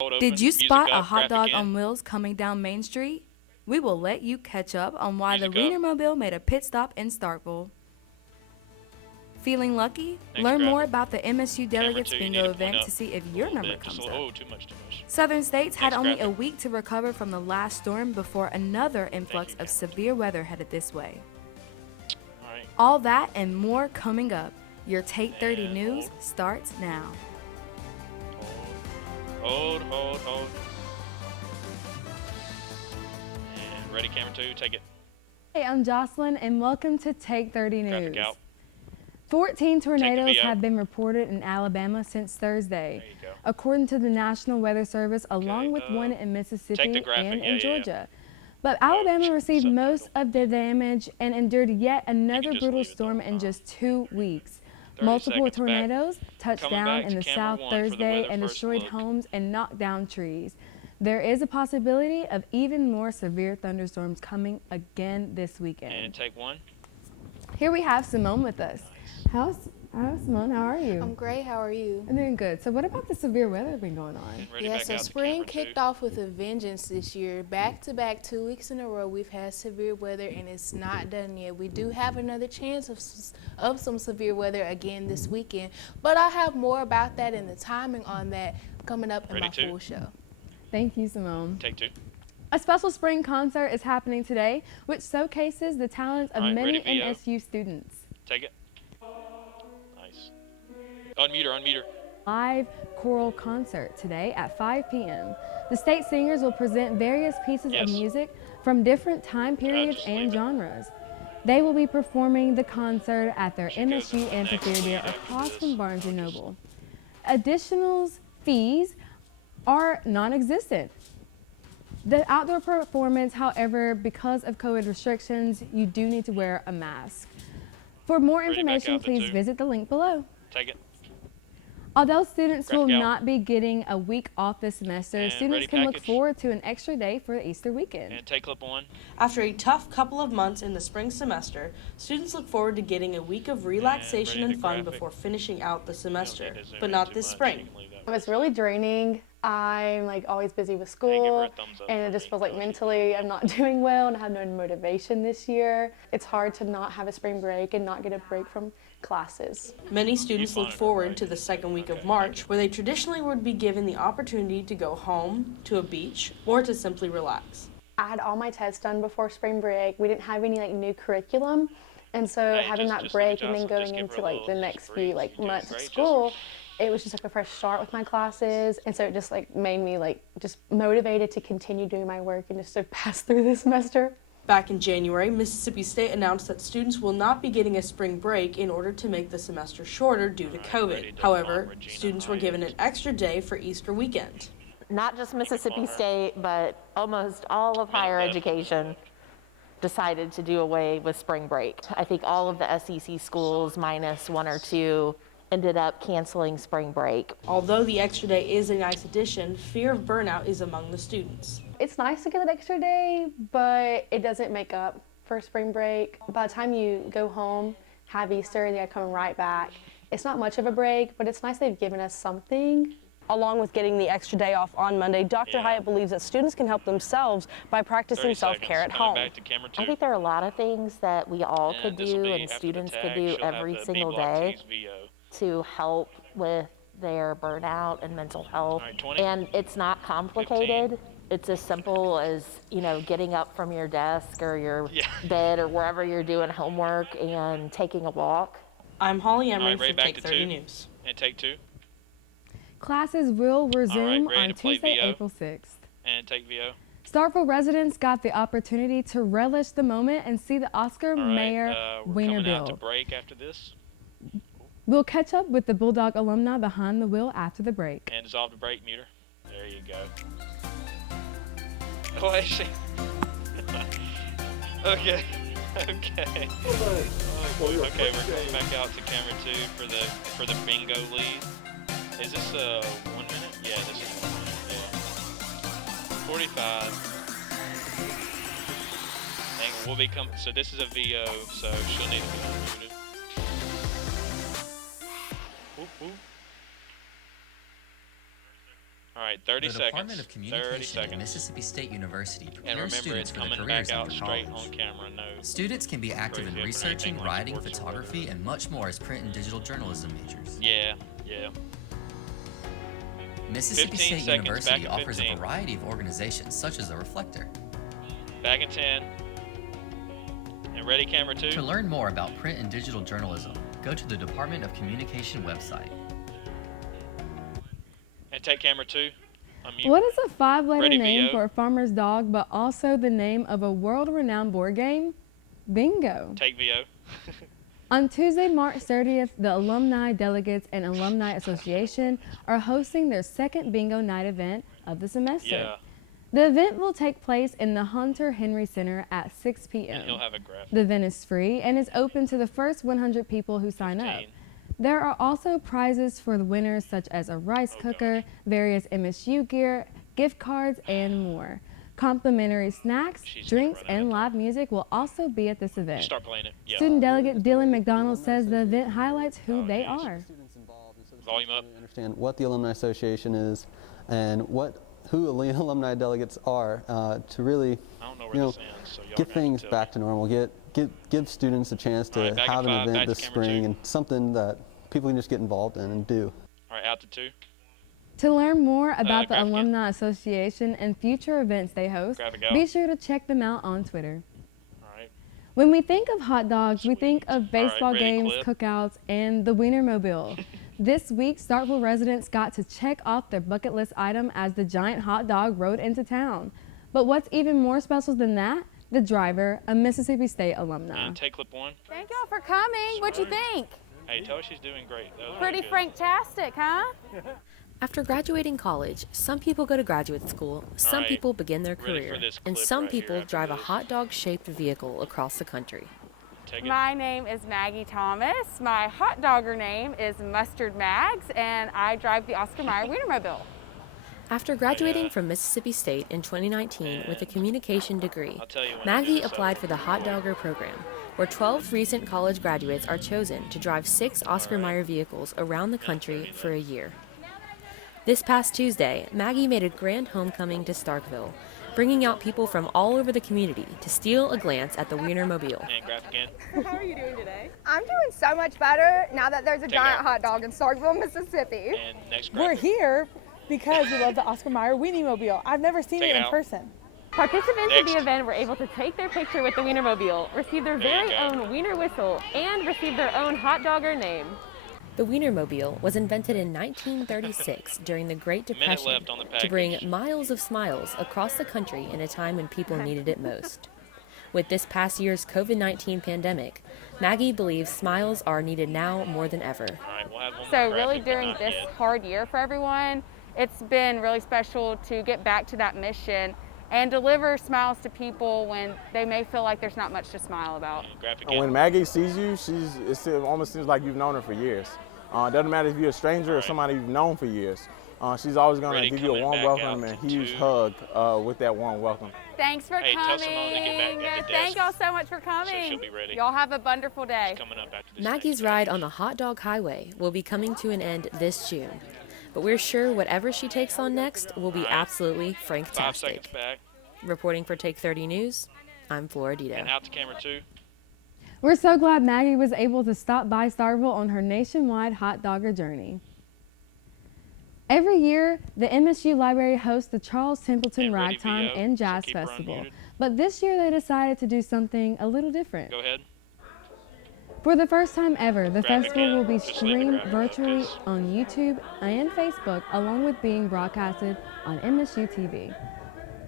Hold open, Did you music spot a up, hot graphic dog in, on wheels coming down Main Street? We will let you catch up on why the music up, Wienermobile made a pit stop in Starkville. Feeling lucky? next Learn more graphic. about the MSU Camera Delegates 2, you need Bingo to point event up to see if a your little number bit. Just a comes little, up. oh, too much. Southern states had Next only a graphic. week to recover from the last storm before another Thank influx you, of camera 2. severe weather headed this way. All right, All that and more coming up. Your Take 30 and News starts now. hold. And ready, camera 2, take it. Hey, I'm Jocelynn, and welcome to Take 30 Graphic News. out. 14 tornadoes VO. have been reported in Alabama since Thursday, There you go. according to the National Weather Service, along with one in Take the Mississippi graphic. and Yeah, in yeah. Georgia. But Alabama received most subtitle. of the damage and endured yet another just brutal leave it storm though. in just 2 weeks. 30 Multiple seconds back. tornadoes touched Coming down back in to the camera South 1 for the Thursday weather and first destroyed look. homes and knocked down trees. There is a possibility of even more severe thunderstorms coming again this weekend. And take 1. Here we have Symone with us. Nice. How's Symone? How are you? I'm great. How are you? I'm doing good. So what about the severe weather been going on? And ready Yeah, back so out to spring camera 2. kicked off with a vengeance this year. Back to back, 2 weeks in a row, we've had severe weather, and it's not done yet. We do have another chance of some severe weather again this weekend, but I'll have more about that and the timing on that coming up in Ready my to? full show. Thank you, Symone. Take 2. A special spring concert is happening today, which showcases the talents of All right, many ready, VO. MSU students. Take it. Nice. Unmute her. Live choral concert today at 5 p.m. The state singers will present various pieces Yes. of music from different time periods just and leave it. genres. They will be performing the concert at their She goes MSU on the next amphitheater lead after across this. from Barnes & Just- Noble. Additional fees are non-existent. The outdoor performance, however, because of COVID restrictions, you do need to wear a mask. For more Ready, back information, out to please 2. visit the link below. Take it. Although students will Graphic out. not be getting a week off this semester, And students ready, can look package. forward to an extra day for the Easter weekend. And take clip 1. After a tough couple of months in the spring semester, students look forward to getting a week of relaxation ready and to fun graphic. before finishing out the semester. You don't need to zoom But in not too this much. spring. You can leave that one. It's really draining. I'm like always busy with Hey, give her school a thumbs up and for it just me. feels like mentally I'm not doing well and I have no motivation this year. It's hard to not have a spring break and not get a break from classes. Many students look monitor, forward right? to the second week Okay, of March, where they traditionally would be given the opportunity to go home, to a beach, or to simply relax. I had all my tests done before spring break. We didn't have any like new curriculum. And so Hey, having just that look at break and then Jocelyn, just going give her into a like the little next breeze. few like You're doing months of great, school, it was just like a fresh start with my classes. And so it just like made me like just motivated to continue doing my work and just to pass through the semester. Back in January, Mississippi State announced that students will not be getting a spring break in order to make the semester shorter due to Alright, COVID. ready to However, font Regina students were given an extra day for Easter weekend. Not just Mississippi her. State, but almost all of higher left. education decided to do away with spring break. I think all of the SEC schools, minus 1 or 2, ended up canceling spring break. Although the extra day is a nice addition, fear of burnout is among the students. It's nice to get that extra day, but it doesn't make up for spring break. By the time you go home, have Easter, and then come right back, it's not much of a break, but it's nice they've given us something. Along with getting the extra day off on Monday, Dr. Yeah. Hyatt believes that students can help themselves by 30 practicing self-care at seconds. Coming home. Back to camera 2. I think there are a lot of things that we all And could this will do be and after the students could tag, do she'll have every the single B-block day T's VO. to help with their burnout and mental health. All right, 20. And it's not complicated. It's as simple as, you know, getting up from your desk or your Yeah. bed or wherever you're doing homework and taking a walk. I'm Holly Emery Alright, ready, for back Take to 30 2. News. And take 2. Classes will resume ready on to play Tuesday, VO? April 6th. And take VO. Starkville residents got the opportunity to relish the moment and see the Oscar All right, Mayer we're coming out to Wienerbill. break after this. We'll catch up with the Bulldog alumni behind the wheel after the break. And dissolve the brake meter. There you go. Oh, I see. Okay. Okay. Okay, we're going back out to camera 2 for the bingo lead. Is this 1 minute? Yeah, this is 1 minute. Yeah. 45. Hang on, we'll be coming. So this is a VO, so she'll need to be unmuted. Whoop, whoop. All right, 30 The seconds. Department of 30 Communication at seconds. Mississippi State University And prepares remember, students it's for their coming careers back out after straight college. on camera. No. Students can be active in crazy or researching, anything like writing, sports or photography, whatever. and much more as print and digital journalism majors. Yeah, yeah. Mississippi 15 State seconds, University back in offers a 15. variety of organizations such as the Reflector. Back in 10. And ready, camera 2. To learn more about print and digital journalism, go to the Department of Communication website. And take camera 2. Unmute. What is a 5-letter Ready, name VO? for a farmer's dog, but also the name of a world-renowned board game? Bingo. Take VO. On Tuesday, March 30th, the Alumni Delegates and Alumni Association are hosting their second bingo night event of the semester. Yeah. The event will take place in the Hunter Henry Center at 6 p.m. And he'll have a graphic. The event is free and is open to the first 100 people who sign up. 15. There are also prizes for the winners such as a rice cooker, various MSU gear, gift cards, and more. Complimentary snacks, drinks, and live music will also be at this event. Start playing it. Yeah. Student Delegate Dylan McDonald says the event highlights who they are. Volume up. Understand what the Alumni Association is and who alumni delegates are to really, I don't know where this ends, so y'all get gonna have to things tell back to normal, give students a chance to All right, back have in an 5, event back this to camera spring 2. and something that people can just get involved in and do. All right, out to 2. To learn more about the graphic in. Alumni Association and future events they host, Graphic out. be sure to check them out on Twitter. All right. When we think of hot dogs, we think of baseball ready, games, clip. cookouts, and the Wienermobile. This week, Starkville residents got to check off their bucket list item as the giant hot dog rode into town. But what's even more special than that? The driver, a Mississippi State alumni. And take clip 1. Thank y'all for coming. What you think? Hey, tell her she's doing great. That was Pretty really good. fantastic, huh? After graduating college, some people go to graduate school, some right, people begin their ready for career, this and clip some right here people after drive a this. hot dog-shaped vehicle across the country. Take it. My name is Maggie Thomas. My hot dogger name is Mustard Mags, and I drive the Oscar Mayer Wienermobile. After graduating from Mississippi State in 2019 with a communication degree, I'll tell you when to do Maggie this applied over. for the Hot Dogger program, where 12 recent college graduates are chosen to drive 6 Oscar Mayer vehicles around the country for a year. This past Tuesday, Maggie made a grand homecoming to Starkville, bringing out people from all over the community to steal a glance at the Wienermobile. And graphic in. How are you doing today? I'm doing so much better now that there's a Take it giant out. hot dog in Starkville, Mississippi. And next We're graphic. here because we love the Oscar Mayer Wienermobile. I've never seen Take it it in out. person. Participants Next. of the event were able to take their picture with the Wienermobile, receive their There you very go. own Wiener whistle, and receive their own hot dogger name. The Wienermobile was invented in 1936 during the Great Minute Depression left on the to bring package. miles of smiles across the country in a time when people needed it most. With this past year's COVID-19 pandemic, Maggie believes smiles are needed now more than ever. All right, we'll have one So more really graphic, but during not this yet. hard year for everyone, it's been really special to get back to that mission and deliver smiles to people when they may feel like there's not much to smile about. And graphic When in. Maggie sees you, it almost seems like you've known her for years. Doesn't matter if you're a stranger or Right. somebody you've known for years. She's always going Ready, to give you a coming warm back welcome out and to a huge 2. hug with that warm welcome. Thanks for Hey, tell coming. Symone to get back at the Thank desk. y'all so much for coming. she'll be ready. Y'all have a wonderful day. Coming up after this. Maggie's ride on the Hot Dog Highway will be coming to an end this June, but we're sure whatever she takes on next will be Right. absolutely 5 seconds franktastic. back. Reporting for Take 30 News, I'm Flora And Dito. out to camera 2. We're so glad Maggie was able to stop by Starkville on her nationwide hot dogger journey. Every year, the MSU Library hosts the Charles Templeton And ready, Ragtime VO, and so Jazz keep her Festival. unmuted. But this year they decided to do something a little different. Go ahead. For the first time ever, the Graphic festival in. will be Just leave the streamed graphic up, virtually 'cause- on YouTube and Facebook, along with being broadcasted on MSU TV.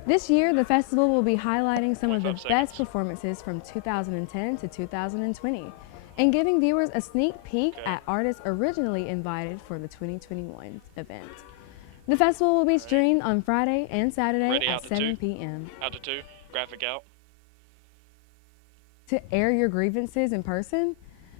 This year, the festival will be highlighting some of the 25 best seconds. performances from 2010 to 2020 and giving viewers a sneak peek Okay. at artists originally invited for the 2021 event. The festival will be streamed on Friday and Saturday Ready, at out to 7 2. p.m. Out to 2. Graphic out. To air your grievances in person,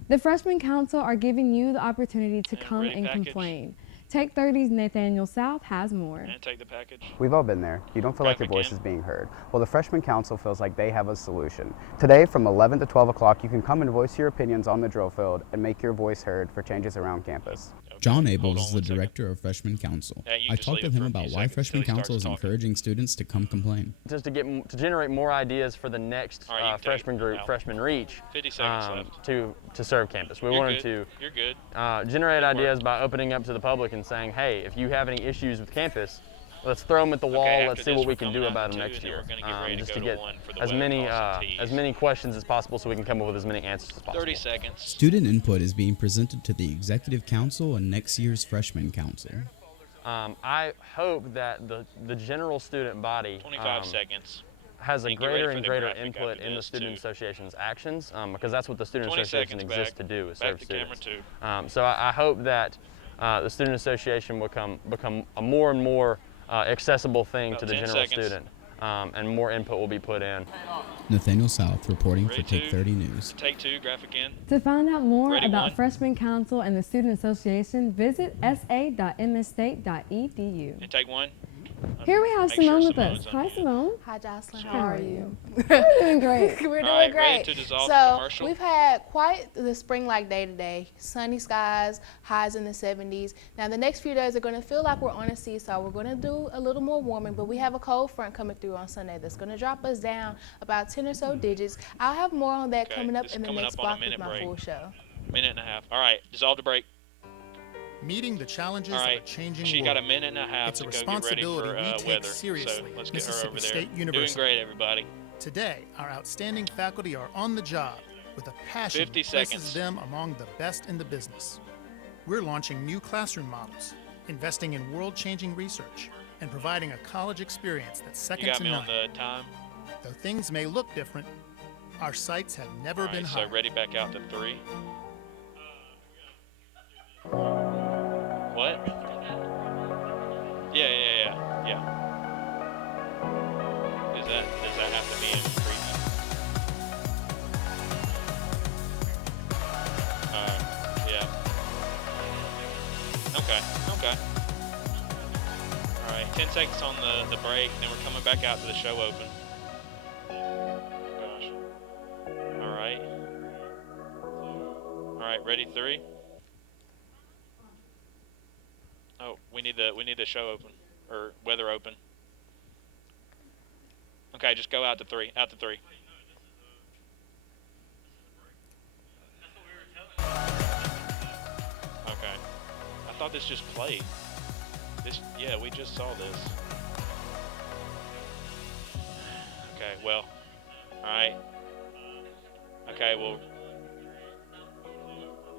the Freshman Council are giving you the opportunity to And come ready, and package. complain. Take 30's Nathaniel South has more. And take the package. We've all been there. You don't feel like your Graphic voice in. is being heard. Well, the Freshman Council feels like they have a solution. Today from 11 to 12 o'clock, you can come and voice your opinions on the drill field and make your voice heard for changes around campus. John Abels is the director of Freshman Council. Yeah, you I just talked leave with it him for a about few why seconds Freshman till he Council is starts talking. encouraging students to come complain. Just to generate more ideas for the next freshman group, Freshman Reach, 50 seconds left. to serve campus. We You're wanted good. to You're good. generate ideas by opening up to the public and saying, hey, if you have any issues with campus, let's throw them at the wall. Let's see what we can do about them next year. Just to get as many questions as possible so we can come up with as many answers as possible. 30 seconds. Student input is being presented to the Executive Council and next year's Freshman Council. I hope that the general student body 25 seconds. has a Get greater ready and for the greater graphic input after in the this, Student too. Association's actions, because that's what the Student 20 Association seconds exists back. to do, is Back serve to students. camera 2. So I hope that the Student Association will become a more and more accessible thing to the 10 general seconds. student, and more input will be put in. Nathaniel South reporting for Ready Take to? 30 News. Take 2, graphic in. To find out more Ready, about one. Freshman Council and the Student Association, visit sa.msstate.edu. And take 1. Here we have Make sure Symone with Symone's us. Hi, Symone. Hi, Jocelynn. How are you? We're doing great. We're doing All right, great. ready to dissolve the So commercial? we've had quite the spring-like day today. Sunny skies, highs in the 70s. Now the next few days are going to feel like we're on a seesaw. We're going to do a little more warming, but we have a cold front coming through on Sunday that's going to drop us down about 10 or so digits. I'll have more on that Okay, coming up this is in the coming next up on a block of minute my break. full show. Minute and a half. All right, dissolve the break. Meeting the challenges All of a right, changing she world. got a minute and a half It's to a go get ready responsibility for we take weather. seriously. So let's get her Mississippi over there. State University. Doing great, everybody. Today, our outstanding faculty are on the job with a passion 50 that places seconds. them among the best in the business. We're launching new classroom models, investing in world-changing research, and providing a college experience that's You second got to me none. on the time. Though things may look different, our sights have never All right, been so higher. ready back out to 3. What? Yeah. Does that have to be in freezing? Yeah. Okay. All right, 10 seconds on the break, then we're coming back out to the show open. Gosh. All right, ready, 3. Oh, we need the show open, or weather open. Okay, just go out to 3. Out to 3. Okay. I thought this just played. Yeah, we just saw this. Okay, well. Alright. Okay, well.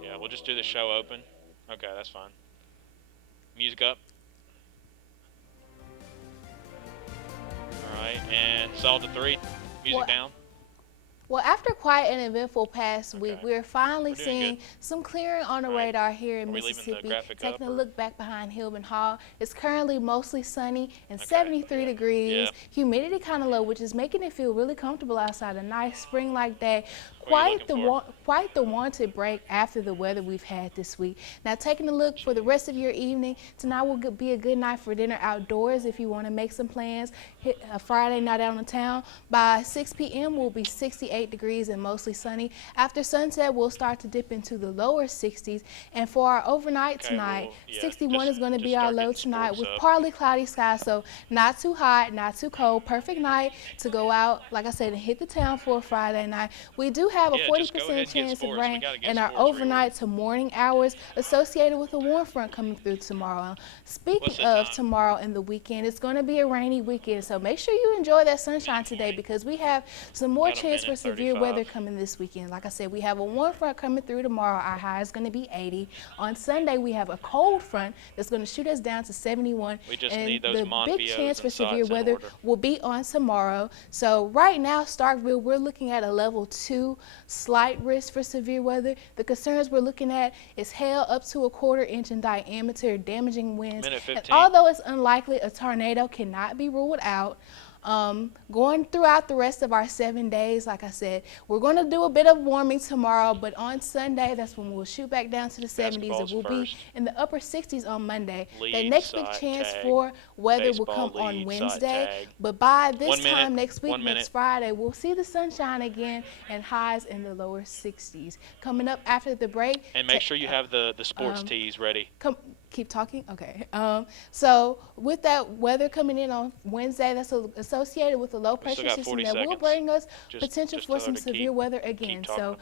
Yeah, we'll just do the show open. Okay, that's fine. Music up. Alright, and solve the 3. Music down. Well, after quite an eventful past week, we're finally We're doing seeing good. some clearing on the radar here in Are we leaving the Mississippi. graphic Taking up, a or- look back behind Hillman Hall. It's currently mostly sunny and 73 degrees. Yeah. Humidity kind of low, which is making it feel really comfortable outside. A nice spring-like day. What are you Quite the wanted break after the weather we've had this week. Now, taking a look for the rest of your evening, tonight will be a good night for dinner outdoors if you want to make some plans. Hit a Friday night out in town. By 6 p.m. will be 68 degrees and mostly sunny. After sunset, we'll start to dip into the lower 60s. And for our overnight tonight, 61 is going to be our low tonight with partly cloudy skies. So not too hot, not too cold. Perfect night to go out, like I said, and hit the town for a Friday night. We do have a 40% chance of rain in our overnight to morning hours associated with a warm front coming through tomorrow. Speaking of tomorrow and the weekend, it's going to be a rainy weekend. So make sure you enjoy that sunshine today because we have some more chance for severe weather coming this weekend. Like I said, we have a warm front coming through tomorrow. Our high is going to be 80. On Sunday, we have a cold front that's going to shoot us down to 71. We just and need those the big Monfios chance for and severe socks in weather order. will be on tomorrow. So right now, Starkville, we're looking at a level 2 slight risk for severe weather. The concerns we're looking at is hail up to a 1/4 inch in diameter, damaging winds. Minute And 15. although it's unlikely, a tornado cannot be ruled out. Going throughout the rest of our 7 days, like I said, we're going to do a bit of warming tomorrow, but on Sunday, that's when we'll shoot back down to the 70s, and we'll be in the upper 60s on Monday. The next big chance for weather will come on Wednesday, but by this time next week, next Friday, we'll see the sunshine again and highs in the lower 60s. Coming up after the break. And make sure you have the sports tees ready. Keep talking? Okay. So with that weather coming in on Wednesday, that's associated with a low pressure system that will bring us potential for some severe weather again. So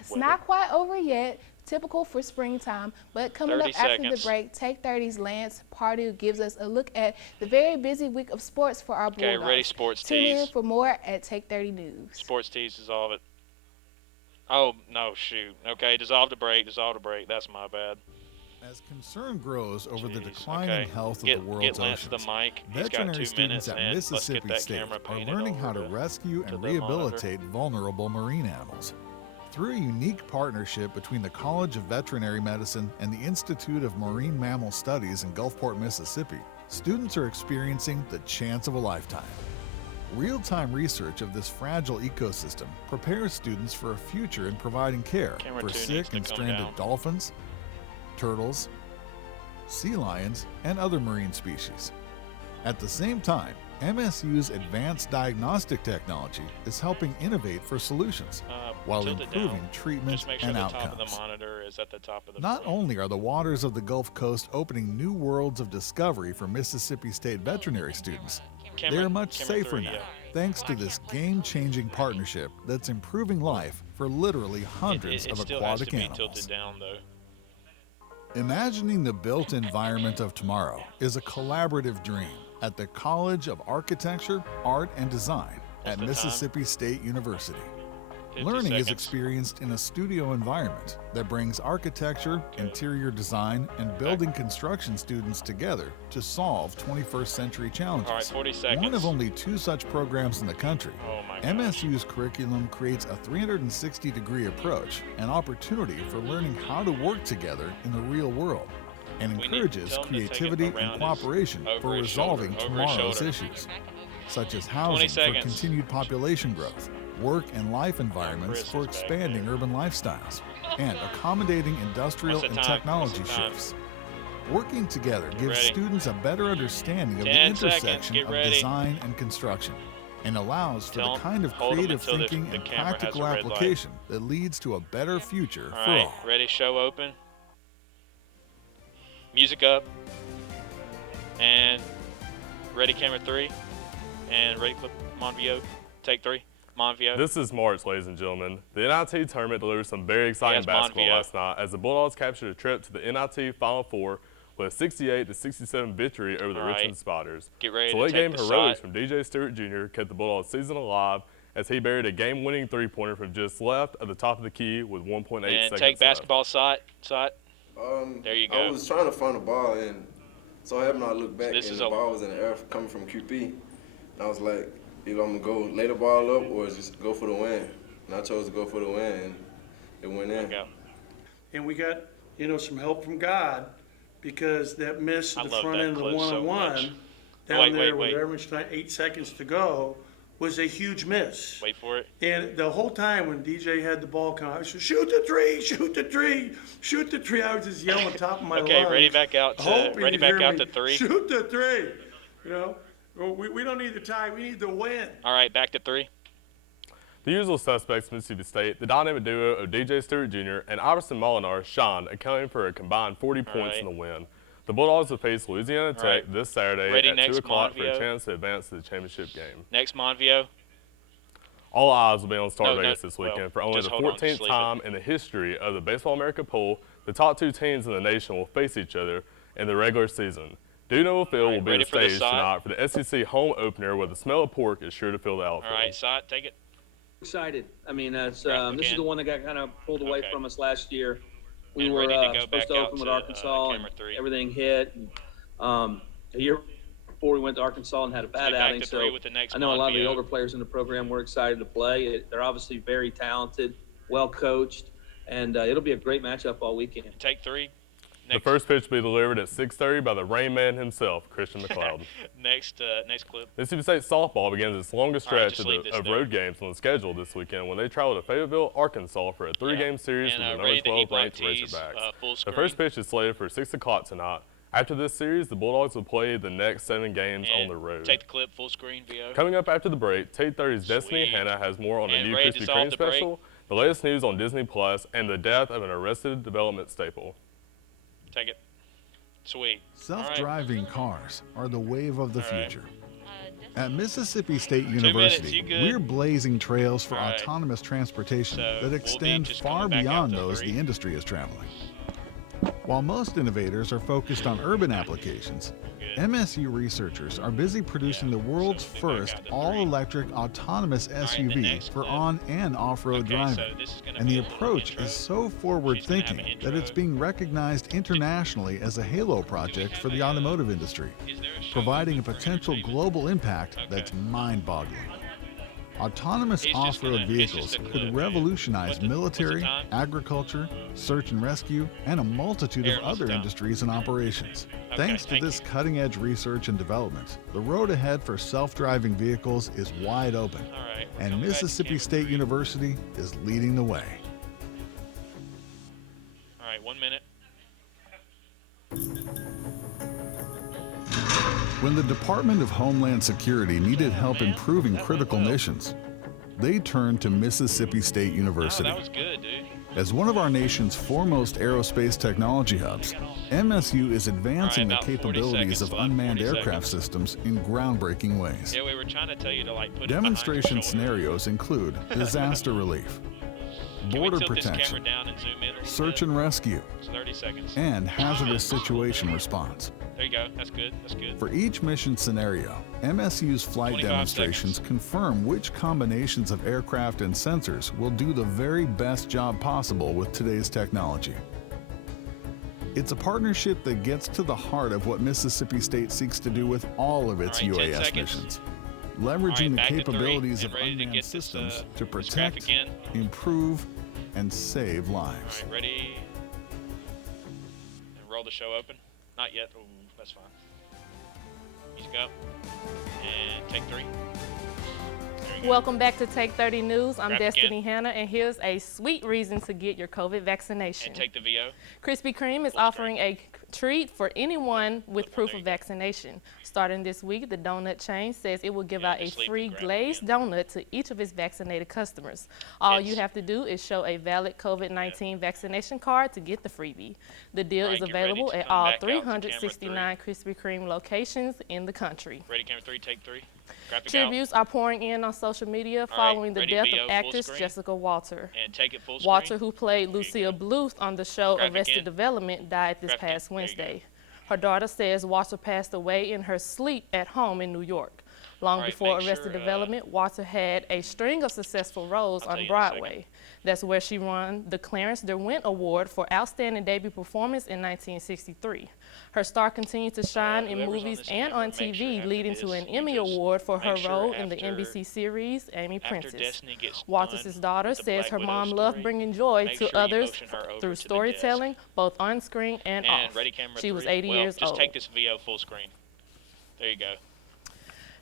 it's not quite over yet, typical for springtime, but coming up after the break, Take 30's Lance Pardue gives us a look at the very busy week of sports for our Bulldogs. Okay, ready, sports Tune tees. in for more at Take 30 News. Sports tees, dissolve it. Oh, no, shoot. Okay, dissolve the break, that's my bad. As concern grows over the declining health of the world's oceans, veterinary students at Mississippi State are learning how to rescue and rehabilitate vulnerable marine animals. Through a unique partnership between the College of Veterinary Medicine and the Institute of Marine Mammal Studies in Gulfport, Mississippi, students are experiencing the chance of a lifetime. Real-time research of this fragile ecosystem prepares students for a future in providing care for sick and stranded dolphins, turtles, sea lions, and other marine species. At the same time, MSU's advanced diagnostic technology is helping innovate for solutions while improving treatment and outcomes. Not only are the waters of the Gulf Coast opening new worlds of discovery for Mississippi State veterinary students, they are much safer now thanks to this game-changing partnership that's improving life for literally hundreds of aquatic animals. Imagining the built environment of tomorrow is a collaborative dream at the College of Architecture, Art, and Design at Mississippi State University. Learning is experienced in a studio environment that brings architecture, interior design, and building construction students together to solve 21st century challenges. All right, 40 seconds. One of only 2 such programs in the country, MSU's curriculum creates a 360-degree approach and opportunity for learning how to work together in the real world, and encourages creativity and cooperation for resolving tomorrow's issues, such as housing for continued population growth, work and life environments for expanding urban lifestyles, and accommodating industrial and technology shifts. Working together gives students a better understanding of the intersection of design and construction, and allows for the kind of creative thinking and practical application that leads to a better future for all. Ready, show open. Music up. And ready, camera 3. And ready, clip, Monvio. Take 3. Monvio. This is March, ladies and gentlemen. The NIT tournament delivered some very exciting basketball last night as the Bulldogs captured a trip to the NIT Final Four with a 68-67 victory over the Richmond Spiders. Get ready so to late take game the heroics shot. from DJ Stewart Jr. kept the Bulldogs season alive as he buried a game-winning three-pointer from just left of the top of the key with 1.8 seconds And take basketball shot. There you go. I was trying to find a ball, and so I happened to look back, and the ball was in the air coming from QP. And I was like, either I'm going to go lay the ball up or just go for the win. And I chose to go for the win, and it went in. And we got, some help from God, because that miss at the front end of the one-on-one down there with average time 8 seconds to go was a huge miss. Wait for it. And the whole time when DJ had the ball come, I said, shoot the three, shoot the tree, shoot the tree. I was just yelling top of my lungs. Ready back out to 3. Shoot the three. We don't need the tie, we need the win. All right, back to 3. The usual suspects from Mississippi State, the dynamic duo of DJ Stewart Jr. and Iverson Molinar shone, accounting for a combined 40 points in the win. The Bulldogs will face Louisiana Tech this Saturday at 2 o'clock for a chance to advance to the championship game. Next, Monvio. All eyes will be on Star Vegas this weekend for only the 14th time in the history of the Baseball America poll. The top 2 teams in the nation will face each other in the regular season. Dewdale Field will be the stage tonight for the SEC home opener, where the smell of pork is sure to fill the outfield. All right, Sot, take it. Excited. I mean, this is the one that got kind of pulled away from us last year. We And were supposed to open with Arkansas, and everything hit. And, a year before we went to Arkansas and had a bad outing, so I know a lot of the older players in the program were excited to play. They're obviously very talented, well coached, and it'll be a great matchup all weekend. Take 3. The first pitch will be delivered at 6:30 by the Rain Man himself, Christian McLeod. Next clip. Mississippi State softball begins its longest stretch of road games on the schedule this weekend when they travel to Fayetteville, Arkansas for a 3-game series with the number 12 ranked Razorbacks. The first pitch is slated for 6 o'clock tonight. After this series, the Bulldogs will play the next 7 games on the road. Take the clip full screen, VO. Coming up after the break, Tate 30's Destinee Hannah has more on a new Krispy Kreme special, the latest news on Disney Plus, and the death of an Arrested Development staple. Take it. Sweet. Self-driving cars are the wave of the future. At Mississippi State University, we're blazing trails for autonomous transportation that extend far beyond those the industry is traveling. While most innovators are focused on urban applications, MSU researchers are busy producing the world's first all-electric autonomous SUV for on- and off-road driving. And the approach is so forward-thinking that it's being recognized internationally as a halo project for the automotive industry, providing a potential global impact that's mind-boggling. Autonomous off-road vehicles could revolutionize military, agriculture, search and rescue, and a multitude of other industries and operations. Thanks to this cutting-edge research and development, the road ahead for self-driving vehicles is wide open, and Mississippi State University is leading the way. All right, 1 minute. When the Department of Homeland Security needed help improving critical missions, they turned to Mississippi State University. Oh, that was good, dude. As one of our nation's foremost aerospace technology hubs, MSU is advancing the capabilities of unmanned aircraft systems in groundbreaking ways. Yeah, we were trying to tell you to put Demonstration scenarios include disaster relief, border tilt this protection, camera down and zoom in a little search bit? and rescue, It's 30 seconds. and hazardous situation response. There you go. That's good. That's good. For each mission scenario, MSU's flight 25 demonstrations confirm which combinations of aircraft and sensors will do the very best job possible with today's technology. It's a partnership that gets to the heart of what Mississippi State seeks to do with all of its UAS missions, leveraging the capabilities of unmanned systems to protect, improve, and save lives. All right, ready? And roll the show open. Not yet. Ooh, that's fine. Music up. And take 3. Welcome back to Take 30 News. I'm Grab Destinee Hannah, and here's a sweet reason to get your COVID vaccination. And take the VO. Krispy Kreme is offering a treat for anyone with proof of vaccination. Starting this week, the donut chain says it will give out a free glazed donut to each of its vaccinated customers. All you have to do is show a valid COVID-19 vaccination card to get the freebie. The deal is available at all 369 Krispy Kreme locations in the country. Ready, camera 3, take 3. Graphic Tributes are pouring in on social media following the death of actress Jessica Walter. And take it full Walter, screen. who played Lucille Bluth on the show Graphic Arrested in. Development, died this past Wednesday. Her daughter says Walter passed away in her sleep at home in New York. Long before Arrested Development, Walter had a string of successful roles on Broadway. That's where she won the Clarence DeWitt Award for Outstanding Debut Performance in 1963. Her star continued to shine in movies and on TV, leading to an Emmy Award for her role in the NBC series Amy Prentice. Walter's daughter says her mom loved bringing joy to others through storytelling, both on screen and off. She was 80 years old. Just take this VO full screen. There you go.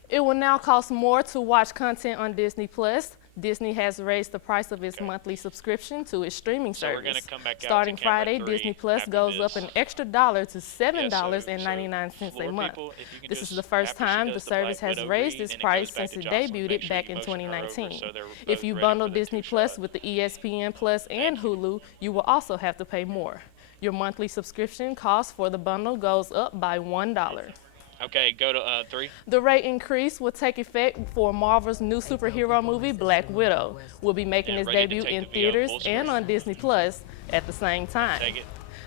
It will now cost more to watch content on Disney Plus. Disney has raised the price of its monthly subscription to its streaming service. Starting Friday, Disney Plus goes up an extra $1 to $7.99 a month. This is the first time the service has raised its price since it debuted back in 2019. If you bundle Disney Plus with the ESPN Plus and Hulu, you will also have to pay more. Your monthly subscription cost for the bundle goes up by $1. Okay, go to 3. The rate increase will take effect for Marvel's new superhero movie, Black Widow. Will be making its debut in theaters and on Disney Plus at the same time.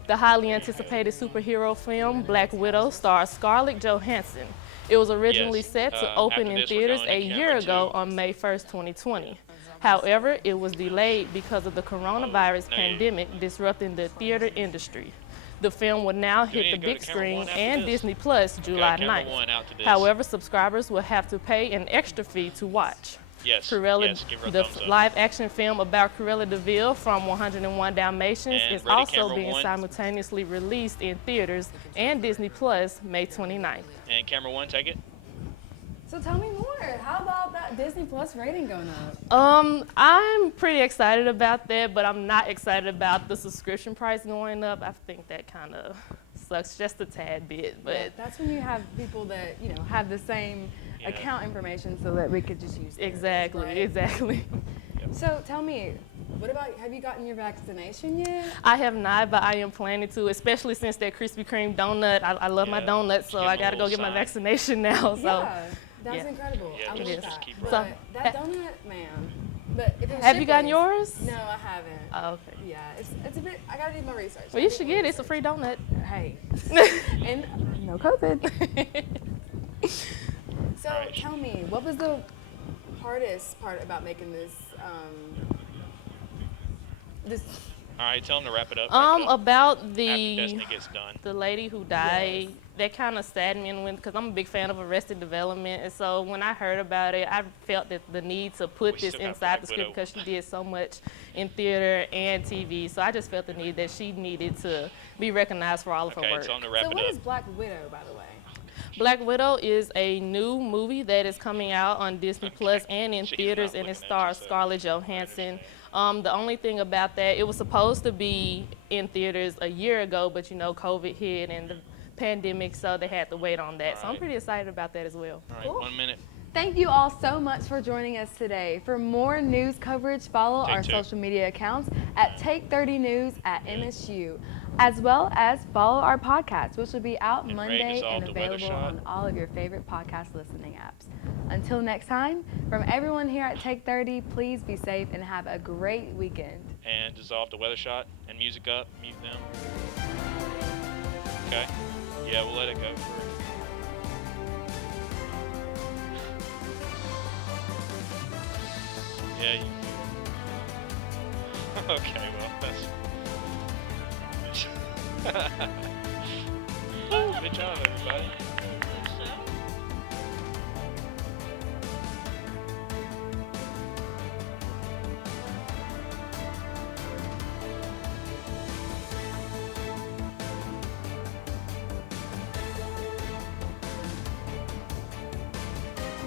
The highly anticipated superhero film, Black Widow, stars Scarlett Johansson. It was originally set to open in theaters a year ago on May 1st, 2020. However, it was delayed because of the coronavirus pandemic disrupting the theater industry. The film will now hit the big screen and Disney Plus July 9th. However, subscribers will have to pay an extra fee to watch. Yes. Cruella, Yes. Give her a the thumbs up. live-action film about Cruella de Vil from 101 Dalmatians And is ready, also camera being one. simultaneously released in theaters and Disney Plus May 29th. And camera one, take it. So tell me more. How about that Disney Plus rating going up? I'm pretty excited about that, but I'm not excited about the subscription price going up. I think that kind of sucks just a tad bit, but Yeah, that's when you have people that have the same account information, so that we could just use theirs, exactly, right? exactly. So tell me, what about, have you gotten your vaccination yet? I have not, but I am planning to, especially since that Krispy Kreme donut. I love my donuts, so I got to go get my vaccination now. So. Yeah, that's incredible. Yeah, I just- love just that. keep But running. that donut, man. But if it was Have you gotten shipping- yours? No, I haven't. Oh, okay. Yeah, it's a bit. I gotta do my research. Well, you should get it. It's a free donut. Hey, and no COVID. So tell me, what was the hardest part about making this? This. All right, tell them to wrap it up. About After the Destinee gets done. the lady who died, that kind of saddened me because I'm a big fan of Arrested Development, and so when I heard about it, I felt that the need to put We this still have inside Black the script Widow. because she did so much in theater and TV. So I just felt the need that she needed to be recognized for all of her Okay, work. tell them to wrap So it what up. is Black Widow, by the way? Black Widow is a new movie that is coming out on Disney Plus and in theaters, and it stars Scarlett Johansson. The only thing about that, it was supposed to be in theaters a year ago, but COVID hit and the pandemic, so they had to wait on that. So I'm pretty excited about that as well. All right, 1 minute. Thank you all so much for joining us today. For more news coverage, follow our Take two. social media accounts at Take 30 News at MSU, as well as follow our podcast, which will be out And Ray Monday dissolved and the weather available shot. on all of your favorite podcast listening apps. Until next time, from everyone here at Take 30, please be safe and have a great weekend. And dissolve the weather shot and music up, mute them. Okay. Yeah, we'll let it go for Yeah. Okay, well, that's... Good job, everybody.